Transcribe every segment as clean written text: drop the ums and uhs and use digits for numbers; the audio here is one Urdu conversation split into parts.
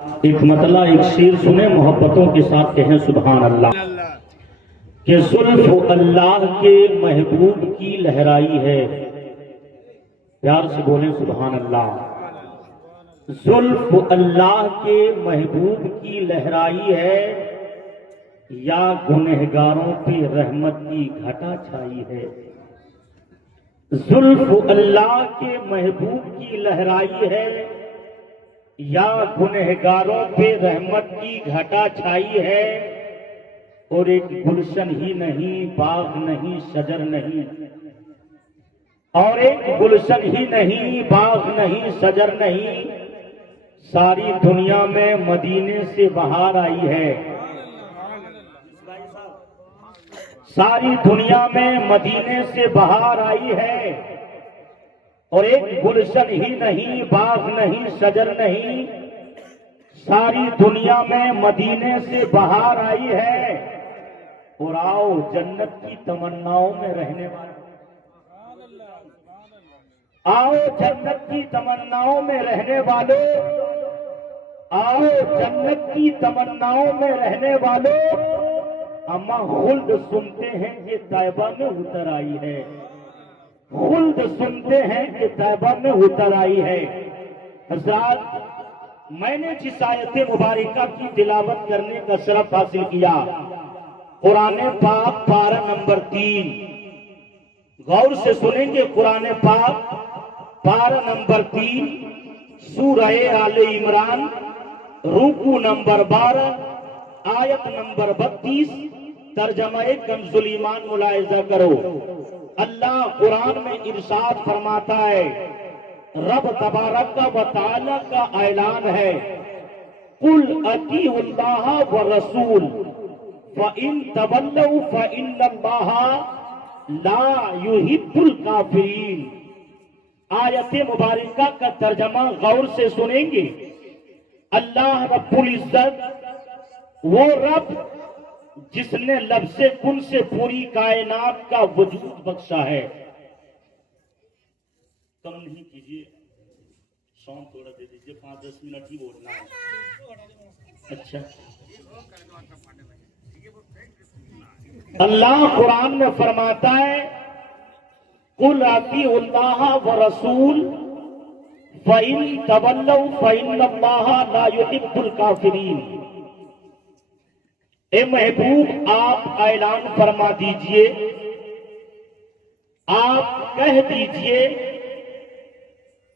ایک مطلع ایک شیر سنیں، محبتوں کے ساتھ کہیں سبحان اللہ۔ کہ زلف اللہ کے محبوب کی لہرائی ہے، پیار سے بولیں سبحان اللہ۔ زلف اللہ کے محبوب کی لہرائی ہے، یا گنہگاروں پہ رحمت کی گھٹا چھائی ہے۔ زلف اللہ کے محبوب کی لہرائی ہے، یا گنہگاروں پہ رحمت کی گھٹا چھائی ہے۔ اور ایک گلشن ہی نہیں، باغ نہیں، شجر نہیں، اور ایک گلشن ہی نہیں، باغ نہیں، شجر نہیں، ساری دنیا میں مدینے سے بہار آئی ہے۔ ساری دنیا میں مدینے سے بہار آئی ہے، اور ایک گلشن ہی نہیں، باغ نہیں، شجر نہیں، ساری دنیا میں مدینے سے بہار آئی ہے۔ اور آؤ جنت کی تمناؤں میں رہنے والے، آؤ جنت کی تمناؤں میں رہنے والے، آؤ جنت کی تمناؤں میں رہنے والے، اما خلد سنتے ہیں کہ طیبہ میں اتر آئی ہے۔ خلد سنتے ہیں کہ طیبہ میں اتر آئی ہے۔ حضرات، میں نے جس آیت مبارکہ کی تلاوت کرنے کا شرف حاصل کیا، قرآن پاک پارہ نمبر 3، غور سے سنیں گے۔ قرآن پاک پارہ نمبر 3، سورہ آل عمران، رکوع نمبر 12، آیت نمبر 32، ترجمہ کنز الایمان ملاحظہ کرو۔ اللہ قرآن میں ارشاد فرماتا ہے، رب تبارک و تعالی کا اعلان ہے، قل اطیعوا اللہ والرسول فإن تولوا فإن اللہ لا يحب الکافرین۔ آیت مبارکہ کا ترجمہ غور سے سنیں گے۔ اللہ رب العزت وہ رب جس نے لفظ کن سے پوری کائنات کا وجود بخشا ہے۔ کم نہیں کیجیے، ساؤنڈ تھوڑا دے دیجیے، 5-10 منٹ ہی بولنا ہے۔ اچھا، اللہ قرآن میں فرماتا ہے، قل اطیعوا اللہ ورسول فإن تولوا فإن اللہ لا يحب الکافرین۔ اے محبوب، آپ اعلان فرما دیجئے، آپ کہہ دیجئے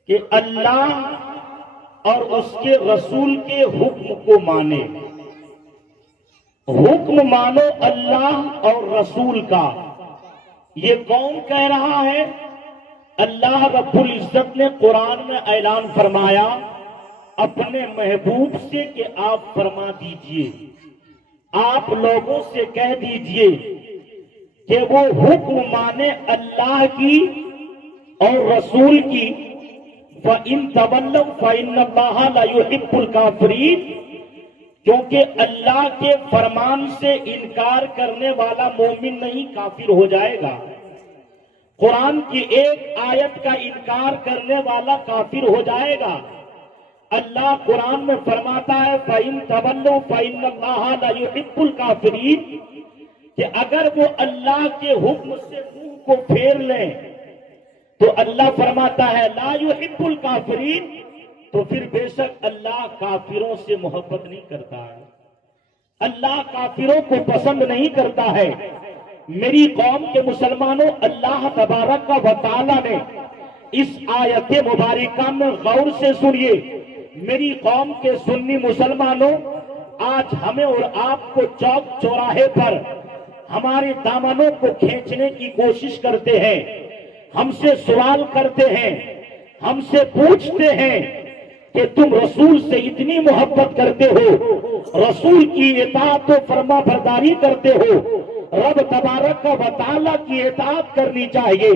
کہ اللہ اور اس کے رسول کے حکم کو مانے۔ حکم مانو اللہ اور رسول کا۔ یہ کون کہہ رہا ہے؟ اللہ رب العزت نے قرآن میں اعلان فرمایا اپنے محبوب سے کہ آپ فرما دیجئے، آپ لوگوں سے کہہ دیجئے کہ وہ حکم مانے اللہ کی اور رسول کی۔ فَإِن تَوَلَّوْا فَإِنَّ اللَّهَ لَا يُحِبُّ الْكَافِرِينَ، کیونکہ اللہ کے فرمان سے انکار کرنے والا مومن نہیں، کافر ہو جائے گا۔ قرآن کی ایک آیت کا انکار کرنے والا کافر ہو جائے گا۔ اللہ قرآن میں فرماتا ہے، فَإِن تَوَلَّوْا فَإِنَّ اللَّهَ لَا يُحِبُّ الْكَافِرِينَ، کہ اگر وہ اللہ کے حکم سے منہ کو پھیر لیں تو اللہ فرماتا ہے لا يحب الکافرین، تو پھر بے شک اللہ کافروں سے محبت نہیں کرتا ہے، اللہ کافروں کو پسند نہیں کرتا ہے۔ میری قوم کے مسلمانوں، اللہ تبارک و تعالی نے اس آیت مبارکہ میں غور سے سنیے۔ میری قوم کے سنی مسلمانوں، آج ہمیں اور آپ کو چوک چوراہے پر ہمارے دامنوں کو کھینچنے کی کوشش کرتے ہیں، ہم سے سوال کرتے ہیں، ہم سے پوچھتے ہیں کہ تم رسول سے اتنی محبت کرتے ہو، رسول کی اطاعت و فرما برداری کرتے ہو، رب تبارک و تعالی کی اطاعت کرنی چاہیے۔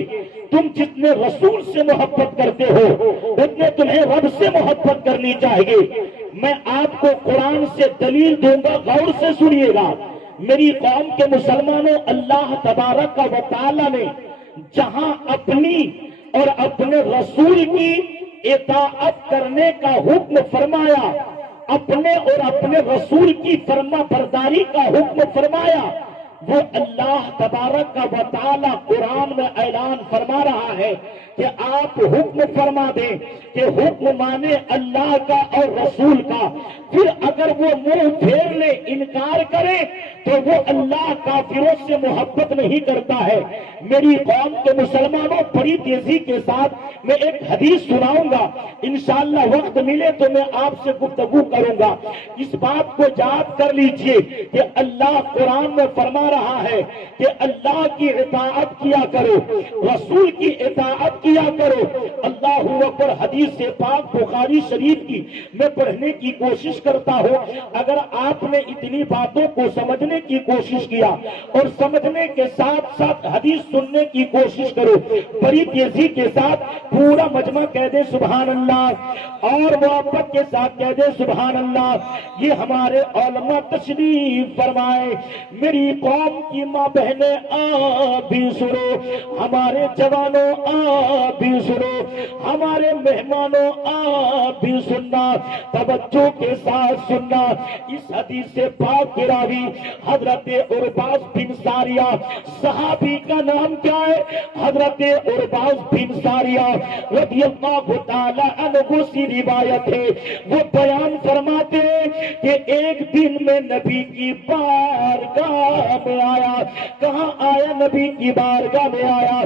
تم جتنے رسول سے محبت کرتے ہو اتنے تمہیں رب سے محبت کرنی چاہیے۔ میں آپ کو قرآن سے دلیل دوں گا، غور سے سنیے گا۔ میری قوم کے مسلمانوں، اللہ تبارک و تعالی نے جہاں اپنی اور اپنے رسول کی اطاعت کرنے کا حکم فرمایا، اپنے اور اپنے رسول کی فرما برداری کا حکم فرمایا، وہ اللہ تبارک کا و تعالی قرآن میں اعلان فرما رہا ہے کہ آپ حکم فرما دیں کہ حکم مانے اللہ کا اور رسول کا، پھر اگر وہ منہ پھیر لے انکار کرے تو وہ اللہ کافروں سے محبت نہیں کرتا ہے۔ میری قوم کے مسلمانوں، بڑی تیزی کے ساتھ میں ایک حدیث سناؤں گا، انشاءاللہ وقت ملے تو میں آپ سے گفتگو کروں گا۔ اس بات کو یاد کر لیجئے کہ اللہ قرآن میں فرما رہا ہے کہ اللہ کی اطاعت کیا کرو، رسول کی اطاعت کیا کرو۔ اللہ اکبر، حدیث پاک بخاری شریف کی میں پڑھنے کی کوشش کرتا ہوں۔ اگر آپ نے اتنی باتوں کو سمجھنے کی کوشش کیا اور سمجھنے کے ساتھ ساتھ حدیث سننے کی کوشش کرو، بڑی تیزی کے ساتھ پورا مجمع کہہ دے سبحان اللہ، اور محبت کے ساتھ کہہ دے سبحان اللہ۔ یہ ہمارے علماء تشریف فرمائے۔ میری قوم کی ماں بہنیں آپ بھی سنو، ہمارے جوانوں آپ بھی سنو، ہمارے مہمانوں آپ بھی سننا، توجہ کے ساتھ سننا۔ اس حدیث پاک کے راوی حضرت عرباس بن ساریہ، صحابی کا نام کیا ہے؟ حضرت عرباس بن ساریہ رضی اللہ تعالی عنہ سے روایت ہے، وہ بیان فرماتے ہیں کہ ایک دن میں نبی کی بارگاہ میں آیا۔ کہاں آیا؟ نبی کی بارگاہ میں آیا،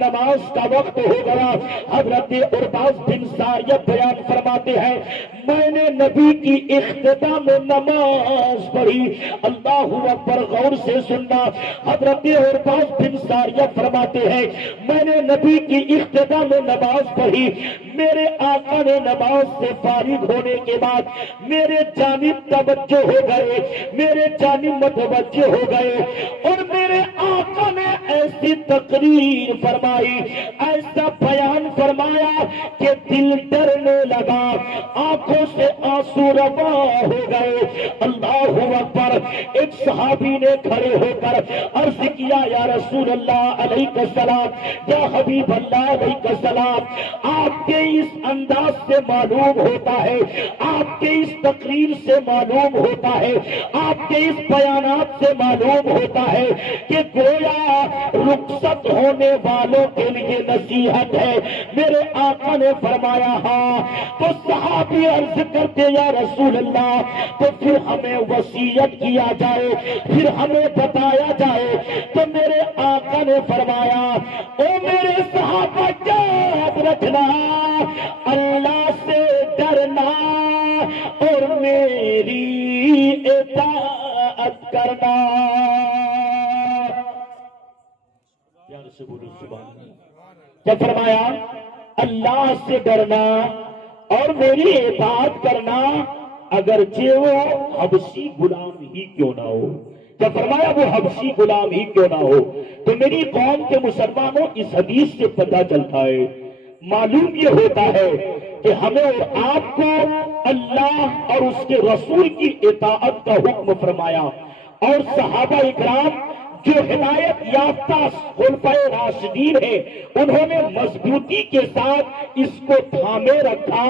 نماز کا وقت ہو گیا۔ حضرت عرباس بن ساریہ بیان فرماتے ہیں، میں نے نبی کی اختتام نماز پڑھی۔ اللہ اکبر، غور سے سننا۔ حضرت عرباس بن ساریہ فرماتے ہیں، میں نے نبی کی اختتام نماز پڑھی، میرے آقا نے نماز سے فارغ ہونے کے بعد میرے جانب توجہ ہو گئے، میرے جانب متوجہ ہو گئے، اور میرے آقا نے ایسی تقریر فرمائی، ایسا بیان فرمایا کہ دل ڈرنے لگا، آنکھوں سے آنسو روا ہو گئے۔ اللہ اکبر، ایک صحابی نے کھڑے ہو کر عرض کیا، یا رسول اللہ علیہ السلام، یا حبیب اللہ علیہ السلام، آپ کے اس انداز سے معلوم ہوتا ہے، آپ کے اس تقریر سے معلوم ہوتا ہے، آپ کے اس بیانات سے معلوم ہوتا ہے کہ گویا رخصت ہونے والوں کے لیے نصیحت ہے۔ میرے آقا نے فرمایا ہاں۔ تو صحابی عرض کرتے، یا رسول اللہ، تو پھر ہمیں وصیت کیا جائے، پھر ہمیں بتایا جائے۔ تو میرے آقا نے فرمایا، او میرے صحابہ، یاد رکھنا، اللہ سے ڈرنا اور میری اطاعت کرنا۔ پیار سے بولو سبحان اللہ۔ کیا فرمایا؟ اللہ سے ڈرنا اور میری اطاعت کرنا، اگرچہ وہ حبشی غلام ہی کیوں نہ ہو۔ کیا فرمایا؟ وہ حبشی غلام ہی کیوں نہ ہو۔ تو میری قوم کے مسلمانوں، اس حدیث سے پتہ چلتا ہے، معلوم یہ ہوتا ہے کہ ہمیں اور آپ کو اللہ اور اس کے رسول کی اطاعت کا حکم فرمایا، اور صحابہ اکرام جو ہدایت یافتہ خلفائے راشدین ہیں، انہوں نے مضبوطی کے ساتھ اس کو تھامے رکھا،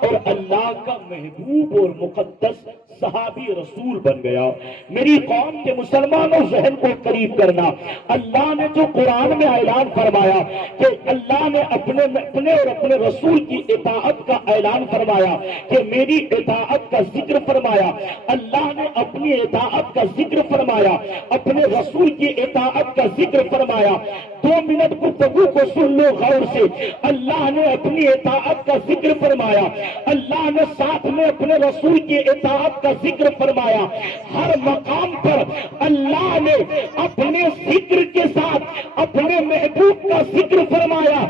اور اللہ کا محبوب اور مقدس صحابی رسول بن گیا۔ میری قوم کے مسلمانوں، ذہن کو قریب کرنا، اللہ نے جو قرآن میں اعلان فرمایا کہ اللہ نے اپنے اور اپنے رسول کی اطاعت کا اعلان فرمایا کہ میری اطاعت کا ذکر فرمایا، اللہ نے اپنی اطاعت کا ذکر فرمایا، اپنے رسول کی اطاعت کا ذکر فرمایا۔ 2 منٹ گفتگو کو سن لو غور سے۔ اللہ نے اپنی اطاعت کا ذکر فرمایا، اللہ نے ساتھ میں اپنے رسول کی اطاعت کا ذکر فرمایا۔ ہر مقام پر اللہ نے اپنے ذکر کے ساتھ اپنے محبوب کا ذکر فرمایا۔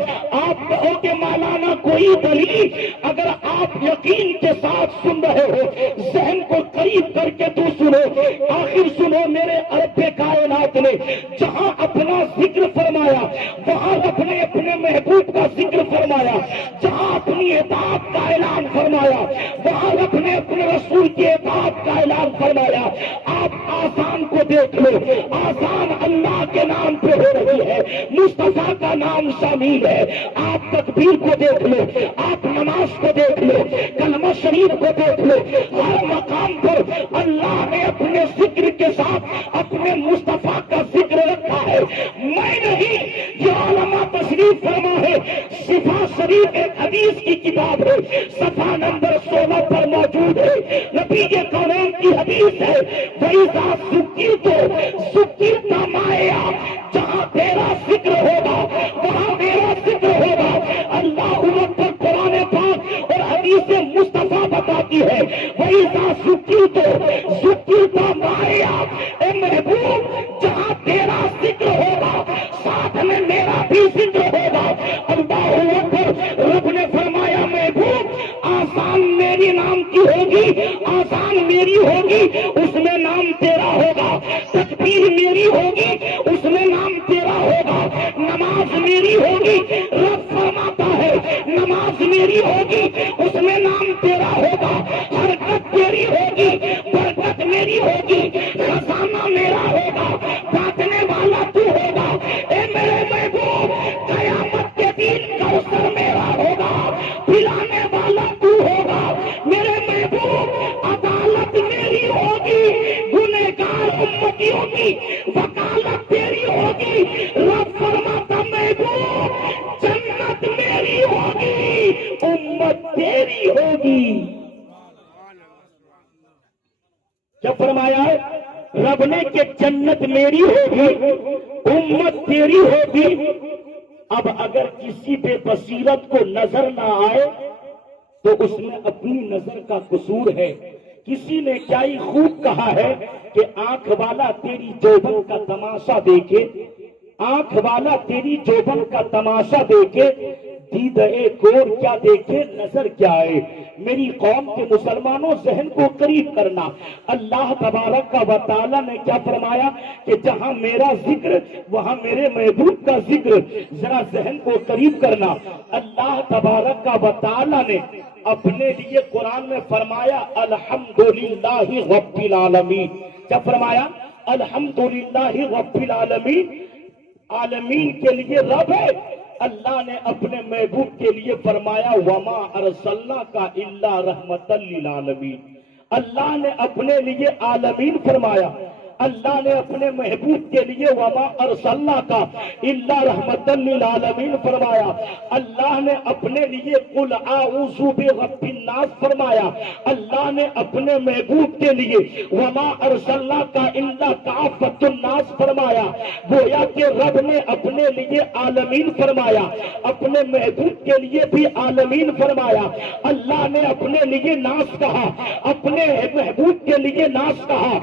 آپ کہو کہ مولانا کوئی دلیل؟ اگر آپ یقین کے ساتھ سن رہے ہو، ذہن کو قریب کر کے تو سنو، آخر سنو۔ میرے رب کائنات نے جہاں اپنا ذکر فرمایا، وہاں اپنے محبوب کا ذکر فرمایا، جہاں اپنی اطاعت کا اعلان فرمایا، وہاں اپنے رسول کی اطاعت کا اعلان فرمایا۔ آپ آسان کو دیکھ لو، آسان اللہ کے نام پہ ہو رہی ہے، مصطفیٰ کا نام شامل ہے۔ آپ تکبیر کو دیکھ لو، آپ نماز کو دیکھ لو، کلمہ شریف کو دیکھ لو، ہر مقام پر اللہ نے اپنے ذکر کے ساتھ اپنے مصطفیٰ کا ذکر رکھا ہے، میں نہیں، یہ علماء تشریف فرما ہے۔ شفا شریف ایک حدیث کی کتاب ہے، صفحہ نمبر 16 پر موجود ہے، نبی کے کونین کی حدیث ہے، وَإِذَا ذُكِرْتُ ذُكِرْتَ مَعِيَ، جہاں تیرا ذکر ہوگا وہاں میرا ذکر ہوگا۔ اللہ اکبر۔ قرآن پاک اور حدیث مصطفیٰ بتاتی ہے وَإِذَا ذُكِرْتُ ذُكِرْتَ مَعِيَ، اے محبوب جہاں تیرا ذکر ہوگا ساتھ میں میرا بھی ذکر ہوگا۔ اللہ اکبر۔ رب نے فرمایا محبوب آسان میری نام کی ہوگی، آسان میری ہوگی اس میں نام تیرا ہوگا، تکبیر میری ہوگی اس میں نام تیرا ہوگا، نماز میری ہوگی، رب فرماتا ہے نماز میری ہوگی اس میں نام تیرا ہوگا، حرکت تیری ہوگی، برکت میری ہوگی، خزانہ میرا ہوگا، بانٹنے والا تو ہوگا۔ اے میرے محبوب قیامت کے دن کوثر میرا ہوگا، پلانے والا تو ہوگا۔ میرے محبوب عدالت میری ہوگی، گنہگار امتیوں کی وکالت تیری ہوگی۔ رب فرماتا محبوب جنت میری ہوگی، امت تیری ہوگی۔ کیا فرمایا ہے رب نے کہ جنت میری ہوگی، امت تیری ہوگی۔ اب اگر کسی بے بصیرت کو نظر نہ آئے تو اس میں اپنی نظر کا قصور ہے۔ کسی نے کیا ہی خوب کہا ہے کہ آنکھ والا تیری جوبن کا تماشا دیکھے، آنکھ والا تیری جوبن کا تماشا دیکھے، دید اے گور کیا دیکھے نظر کیا ہے۔ میری قوم کے مسلمانوں ذہن کو قریب کرنا، اللہ تبارک و تعالی نے کیا فرمایا کہ جہاں میرا ذکر وہاں میرے محبوب کا ذکر، ذرا ذہن کو قریب کرنا۔ اللہ تبارک و تعالی نے اپنے لیے قرآن میں فرمایا الحمدللہ رب العالمین۔ کیا فرمایا؟ الحمدللہ رب العالمین۔ عالمین کے لیے رب ہے۔ اللہ نے اپنے محبوب کے لیے فرمایا وما ارسلناک الا رحمۃ للعالمین۔ اللہ نے اپنے لیے عالمین فرمایا، اللہ نے اپنے محبوب کے لیے وما ارسلناک الا رحمۃ للعالمین فرمایا، اللہ نے اپنے لیے قل اعوذ برب الناس فرمایا، اللہ نے اپنے محبوب کے لیے وما ارسلناک الا کافۃ الناس فرمایا۔ گویا کہ رب نے اپنے لیے عالمین فرمایا، اپنے محبوب کے لیے بھی عالمین فرمایا۔ اللہ نے اپنے لیے ناس کہا، اپنے محبوب کے لیے ناس کہا۔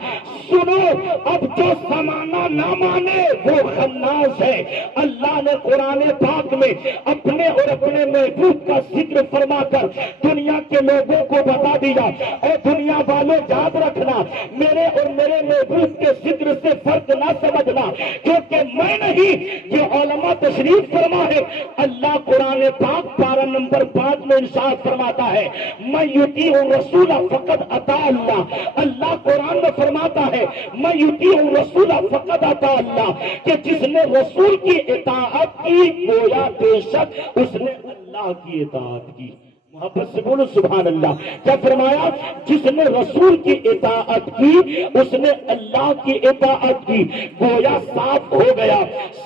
سنو، اب جو زمانہ نہ مانے وہ خناس ہے۔ اللہ نے قرآن پاک میں اپنے اور اپنے محبوب کا ذکر فرما کر دنیا کے لوگوں کو بتا دیا، اور دنیا والوں یاد رکھنا، میرے اور میرے محبوب کے ذکر سے فرق نہ سمجھنا، کیونکہ میں نہیں، یہ علماء تشریف فرما ہے۔ اللہ قرآن پاک پارہ نمبر 5 میں ارشاد فرماتا ہے من یطیع الرسول فقد اطاع اللہ۔ اللہ قرآن میں فرماتا ہے من یطیع الرسول فقد اطاع اللہ، کہ جس نے رسول کی اطاعت کی گویا بے شک اس نے اللہ کی اطاعت کی۔ محبت سے بولو سبحان اللہ۔ کیا فرمایا؟ جس نے رسول کی اطاعت کی اس نے اللہ کی اطاعت کی، گویا صاف ہو گیا،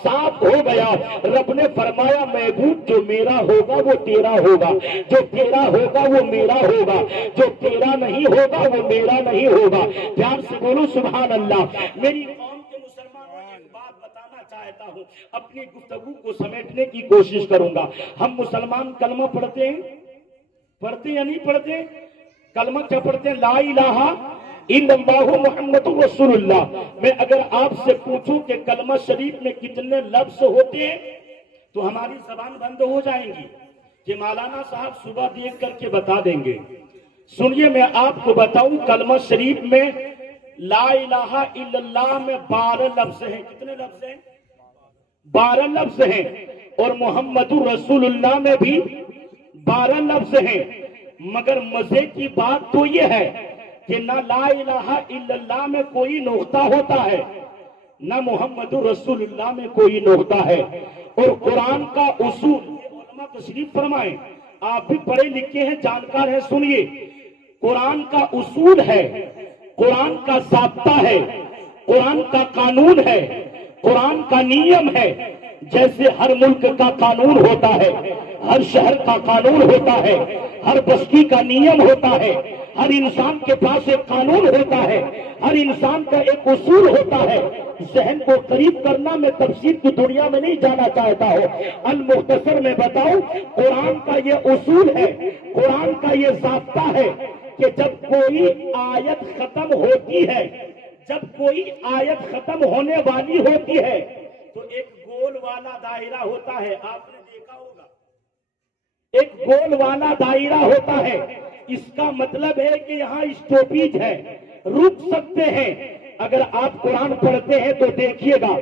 صاف ہو گیا۔ رب نے فرمایا محبوب جو میرا ہوگا وہ تیرا ہوگا، جو تیرا ہوگا وہ میرا ہوگا، جو تیرا نہیں ہوگا وہ میرا نہیں ہوگا۔ پیار سے بولو سبحان اللہ۔ میری قوم کے مسلمانوں ایک بات بتانا چاہتا ہوں، اپنی گفتگو کو سمیٹنے کی کوشش کروں گا۔ ہم مسلمان کلمہ پڑھتے ہیں، پڑھتے یا نہیں پڑھتے؟ کلمہ کیا پڑھتے ہیں؟ لا الہ الا اللہ محمد رسول اللہ۔ میں اگر آپ سے پوچھوں کہ کلمہ شریف میں کتنے لفظ ہوتے ہیں تو ہماری زبان بند ہو جائیں گی، کہ مولانا صاحب صبح دیکھ کر کے بتا دیں گے۔ سنیے میں آپ کو بتاؤں، کلمہ شریف میں لا الہ الا اللہ میں 12 لفظ ہیں۔ کتنے لفظ ہیں؟ 12 لفظ ہیں۔ اور محمد رسول اللہ میں بھی 12 لفظ ہیں۔ مگر مزے کی بات تو یہ ہے کہ نہ لا الہ الا اللہ میں کوئی نقطہ ہوتا ہے، نہ محمد رسول اللہ میں کوئی نقطہ ہے۔ اور قرآن کا اصول علماء تشریف فرمائیں، آپ بھی پڑھے لکھے ہیں، جانکار ہیں، سنیے، قرآن کا اصول ہے، قرآن کا ضابطہ ہے، قرآن کا قانون ہے، قرآن کا نیم ہے۔ جیسے ہر ملک کا قانون ہوتا ہے، ہر شہر کا قانون ہوتا ہے، ہر بستی کا نیم ہوتا ہے، ہر انسان کے پاس ایک قانون ہوتا ہے، ہر انسان کا ایک اصول ہوتا ہے۔ ذہن کو قریب کرنا میں تفسیر کی دنیا میں نہیں جانا چاہتا ہوں، المختصر میں بتاؤں، قرآن کا یہ اصول ہے، قرآن کا یہ ضابطہ ہے کہ جب کوئی آیت ختم ہوتی ہے، جب کوئی آیت ختم ہونے والی ہوتی ہے تو ایک گول والا دائرہ ہوتا ہے، آپ نے دیکھا ہوگا، ایک گول والا دائرہ ہوتا ہے۔ اس کا مطلب ہے کہ یہاں اسٹاپیج ہے، رک سکتے ہیں۔ اگر آپ قرآن پڑھتے ہیں تو دیکھیے گا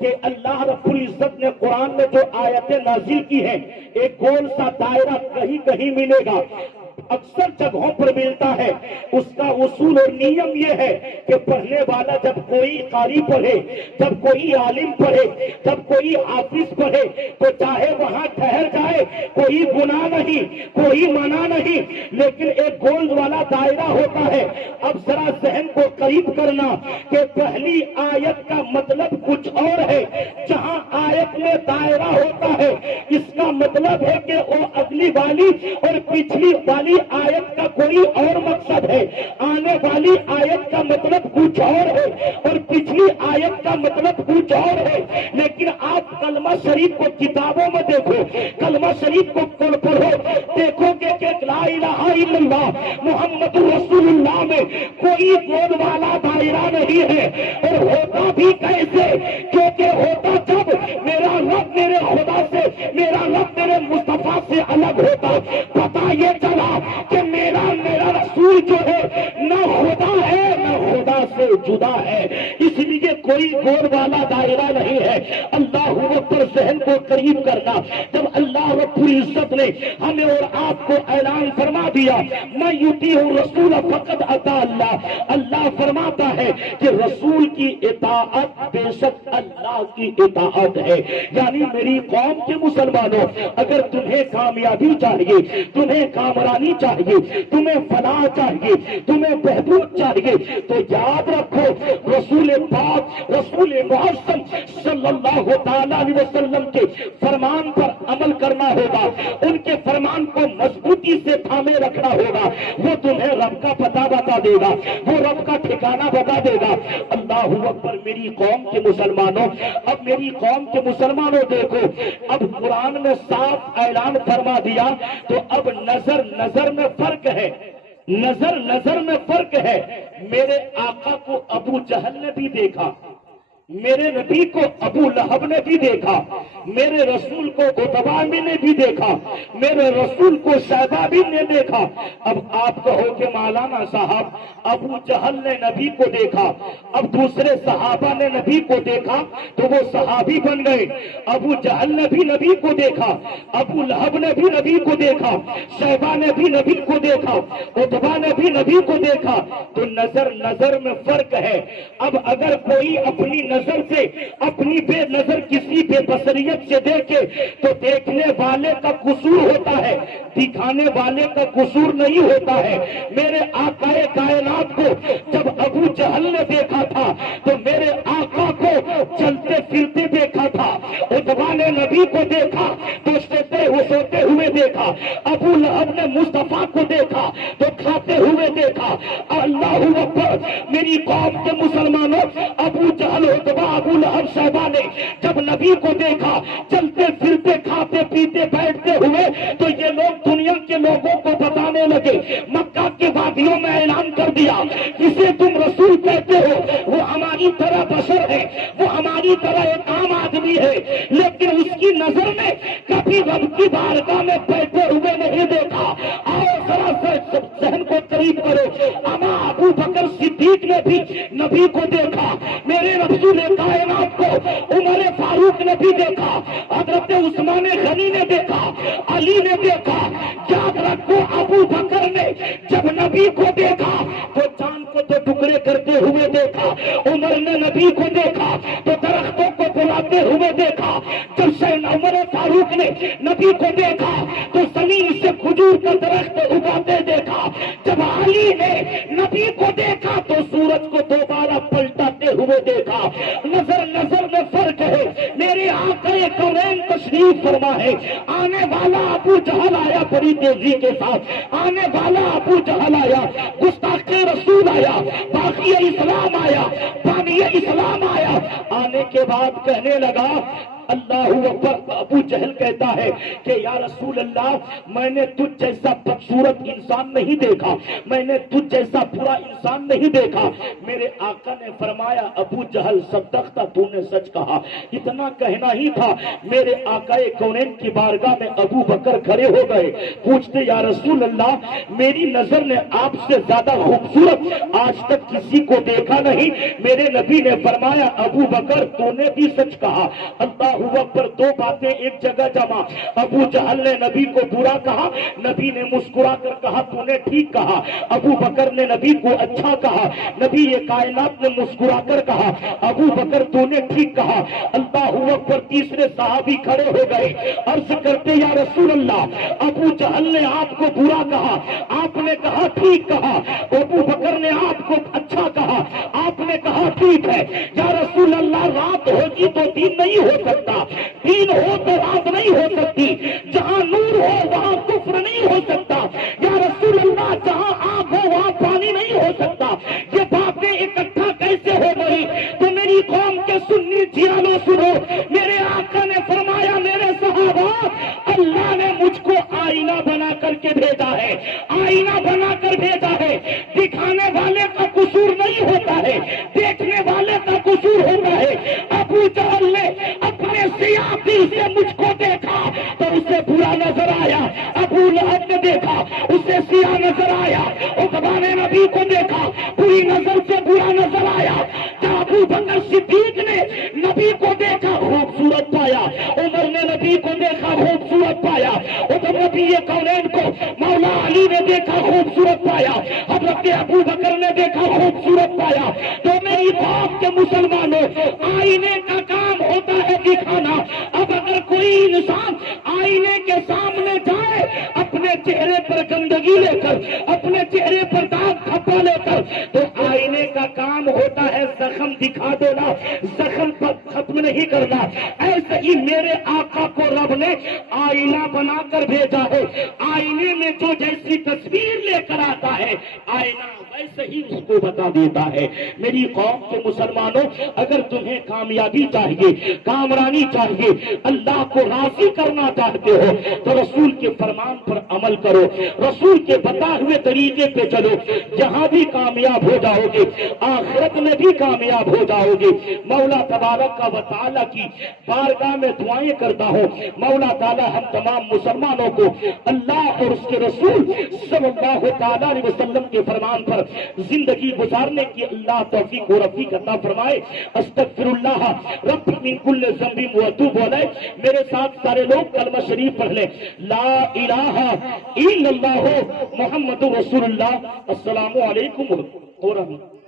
کہ اللہ رب العزت نے قرآن میں جو آیتیں نازل کی ہیں، ایک گول سا دائرہ کہیں کہیں ملے گا، اکثر جگہوں پر ملتا ہے۔ اس کا اصول اور نیم یہ ہے کہ پڑھنے والا جب کوئی قاری پڑھے، جب کوئی عالم پڑھے، جب کوئی حافظ پڑھے تو چاہے وہاں ٹھہر جائے، کوئی گناہ نہیں، کوئی منع نہیں، لیکن ایک گول والا دائرہ ہوتا ہے۔ اب ذرا ذہن کو قریب کرنا کہ پہلی آیت کا مطلب کچھ اور ہے، جہاں آیت میں دائرہ ہوتا ہے اس کا مطلب ہے کہ وہ اگلی والی اور پچھلی والی آیت کا کوئی اور مقصد ہے، آنے والی آیت کا مطلب کچھ اور ہے اور پچھلی آیت کا مطلب کچھ اور ہے۔ لیکن آپ کلمہ شریف کو کتابوں میں دیکھو، کلمہ شریف کو پڑھو، دیکھو کہ لا الہ الا اللہ محمد رسول اللہ میں کوئی گول والا دائرہ نہیں ہے، اور ہوتا بھی کیسے؟ کیونکہ ہوتا جب میرا رب میرے خدا سے، میرا رب میرے مصطفیٰ سے الگ ہوتا، پتا یہ چلا کہ میرا رسول جو ہے نہ خدا ہے نہ خدا سے جدا ہے، اس لیے کوئی گول والا دائرہ نہیں ہے۔ اللہ اکبر، ذہن کو قریب کرنا۔ جب اللہ رب العزت نے ہمیں اور آپ کو اعلان فرما دیا میں یطیع الرسول فقد اطاع اللہ، اللہ فرماتا ہے کہ رسول کی اطاعت بے شک اللہ کی اطاعت ہے۔ یعنی میری قوم کے مسلمانوں، اگر تمہیں کامیابی چاہیے، تمہیں کامرانی چاہیے، تمہیں فلاح چاہیے، تمہیں بہبود چاہیے، تو یاد رکھو رسول پاک، رسول معظم صلی اللہ تعالی علیہ وسلم کے فرمان پر عمل کرنا ہوگا، ان کے فرمان کو مضبوطی سے تھامے رکھنا ہوگا۔ وہ تمہیں رب کا پتہ بتا دے گا، وہ رب کا ٹھکانہ بتا دے گا۔ اللہ اکبر، میری قوم کے مسلمانوں، اب میری قوم کے مسلمانوں دیکھو، اب قرآن میں صاف اعلان فرما دیا تو اب نظر میں فرق ہے، نظر میں فرق ہے۔ میرے آقا کو ابو جہل نے بھی دیکھا، میرے نبی کو ابو لہب نے بھی دیکھا، میرے رسول کو عتبہ نے بھی دیکھا، میرے رسول کو شیبہ نے دیکھا۔ اب آپ کہو کہ مولانا صاحب ابو جہل نے نبی کو دیکھا، اب دوسرے صحابہ نے نبی کو دیکھا تو وہ صحابی بن گئے۔ ابو جہل نے بھی نبی کو دیکھا، ابو لہب نے بھی نبی کو دیکھا، شیبہ نے بھی نبی کو دیکھا، عتبہ نے بھی نبی کو دیکھا، تو نظر میں فرق ہے۔ اب اگر کوئی اپنی نظر سے، اپنی بے نظر کسی بے بصریت سے دیکھے تو دیکھنے والے کا قصور ہوتا ہے، دکھانے والے کا قصور نہیں ہوتا ہے۔ میرے آقا کائنات کو جب ابو جہل نے دیکھا تھا تو میرے آقا کو چلتے پھرتے دیکھا تھا، عتبہ نے نبی کو دیکھا تو سوتے ہوئے دیکھا، ابو لہب نے مصطفیٰ کو دیکھا تو کھاتے ہوئے دیکھا۔ اللہ اکبر، میری قوم کے مسلمانوں، ابو جہل، عتبہ، ابو لہب، شیبہ نے جب نبی کو دیکھا چلتے پھرتے کھاتے پیتے بیٹھتے ہوئے تو یہ لوگ دنیا کے لوگوں کو بتانے لگے، مکہ کے وادیوں میں اعلان کر دیا جسے تم رسول کہتے ہو وہ ہماری طرح بشر ہے، وہ ہماری طرح ایک عام آدمی ہے، لیکن اس کی نظر میں کبھی رب کی بارگاہ میں بیٹھے ہوئے نہیں دیکھا۔ آؤ ذرا ذہن کو قریب کرو، اما ابو بکر صدیق نے بھی نبی کو دیکھا، میرے رسول کائنات کو عمر فاروق نے بھی دیکھا، حضرت عثمان غنی نے دیکھا، علی نے دیکھا۔ یاد رکھو ابو بکر نے جب نبی کو دیکھا تو چاند کو تو ٹکڑے کرتے ہوئے دیکھا، عمر نے نبی کو دیکھا تو درختوں کو بلاتے ہوئے دیکھا، جب عمر فاروق نے نبی کو دیکھا تو زمین سے کھجور کا درخت اگاتے دیکھا، جب علی دیکھا تو سورج کو دوبارہ پلٹاتے ہوئے دیکھا. نظر نظر میں فرق ہے. میرے آقا کونین تشریف فرما ہے. آنے والا ابو جہل آیا بڑی تیزی کے ساتھ. آنے والا ابو جہل آیا, گستاخ رسول آیا, باقی اسلام آیا, بانی اسلام آیا. آنے کے بعد کہنے لگا اللہ اکبر. ابو جہل کہتا ہے کہ یا رسول اللہ, میں نے تجھ جیسا بدصورت انسان نہیں دیکھا, میں نے تجھ جیسا برا انسان نہیں دیکھا. میرے آقا نے فرمایا ابو جہل صدقتا, تو نے سچ کہا. اتنا کہنا ہی تھا, میرے آقا کونین کی بارگاہ میں ابو بکر کھڑے ہو گئے. پوچھتے یا رسول اللہ, میری نظر نے آپ سے زیادہ خوبصورت آج تک کسی کو دیکھا نہیں. میرے نبی نے فرمایا ابو بکر تو نے بھی سچ کہا. اللہ اکبر. دو باتیں ایک جگہ جمع. ابو جہل نے نبی کو برا کہا, نبی نے مسکرا کر کہا تو نے ٹھیک کہا. ابو بکر نے نبی کو اچھا کہا, نبی یہ کائنات نے مسکرا کر کہا ابو بکر تو نے ٹھیک کہا. اللہ اکبر. تیسرے صحابی کھڑے ہو گئے, عرض کرتے یا رسول اللہ, ابو جہل نے آپ کو برا کہا, آپ نے کہا ٹھیک کہا. ابو بکر نے آپ کو اچھا کہا, آپ نے کہا ٹھیک ہے. یا رسول اللہ, رات ہوگی تو دین نہیں ہو سکتا, دین ہو تو رات نہیں ہو سکتی. جہاں نور ہو وہاں کفر نہیں ہو سکتا. یا رسول اللہ, جہاں آگ ہو وہاں پانی نہیں ہو سکتا. یہ باتیں اکٹھا کیسے ہو گئی؟ تو میری قوم کے سنی جیانو سنو, میرے آقا نے فرمایا میرے صحابہ, اللہ نے مجھ کو آئینہ بنا کر کے بھیجا ہے, آئینہ بنا کر بھیجا ہے. دکھانے والے کا قصور نہیں ہوتا ہے, دیکھنے والے کا قصور ہوتا ہے. ابو جہل نے اپنے سیاہ دل سے مجھ کو دیکھا تو اسے برا نظر آیا. ابو لہب نے دیکھا, اسے سیاہ نظر آیا. عتبہ نے نبی کو دیکھا, بری نظر سے برا نظر آیا. ابو بکر صدیق نے نبی کو دیکھا, خوبصورت پایا. عمر نے نبی کو دیکھا, خوبصورت پایا. ادھر نبی کونین کو مولا علی نے دیکھا, خوبصورت پایا. حضرت ابو بکر نے دیکھا, خوبصورت پایا. تو میری باپ کے مسلمانوں, آئینے کا کام ہوتا ہے دکھانا. اب اگر کوئی انسان آئینے کے سامنے جائے, اپنے چہرے پر گندگی لے کر, اپنے چہرے پر داغ دھبا لے کر, تو آئینے کا کام ہوتا ہے زخم دکھا دینا, زخم پر ختم نہیں کرنا. ایسے ہی میرے آقا کو رب نے آئینہ بنا کر بھیجا ہے. آئینے میں جو جیسی تصویر لے کر آتا ہے, آئینہ ویسے ہی اس کو بتا دیتا ہے. میری قوم کے مسلمانوں, اگر تمہیں کامیابی چاہیے, کامرانی چاہیے, اللہ کو راضی کرنا چاہتے ہو, تو رسول کے فرمان پر عمل کرو, رسول کے بتائے ہوئے طریقے پہ چلو. جہاں بھی کامیاب ہو جاؤ گے, آخرت میں بھی کامیاب ہو جاؤ گے. مولا تبارک و تعالیٰ کی بارگاہ میں دعائیں کرتا ہوں, مولا تعالیٰ ہم تمام مسلمانوں کو اللہ اور اس کے رسول صلی اللہ تعالیٰ علیہ وسلم کے فرمان پر زندگی گزارنے کی اللہ توفیق و رفیق عطا فرمائے. استغفر اللہ رب من کل ذنب و اتوب الیہ. میرے ساتھ سارے لوگ کلمہ شریف پڑھ لیں, لا الہ الا اللہ محمد رسول اللہ. السلام علیکم ورحمۃ اللہ.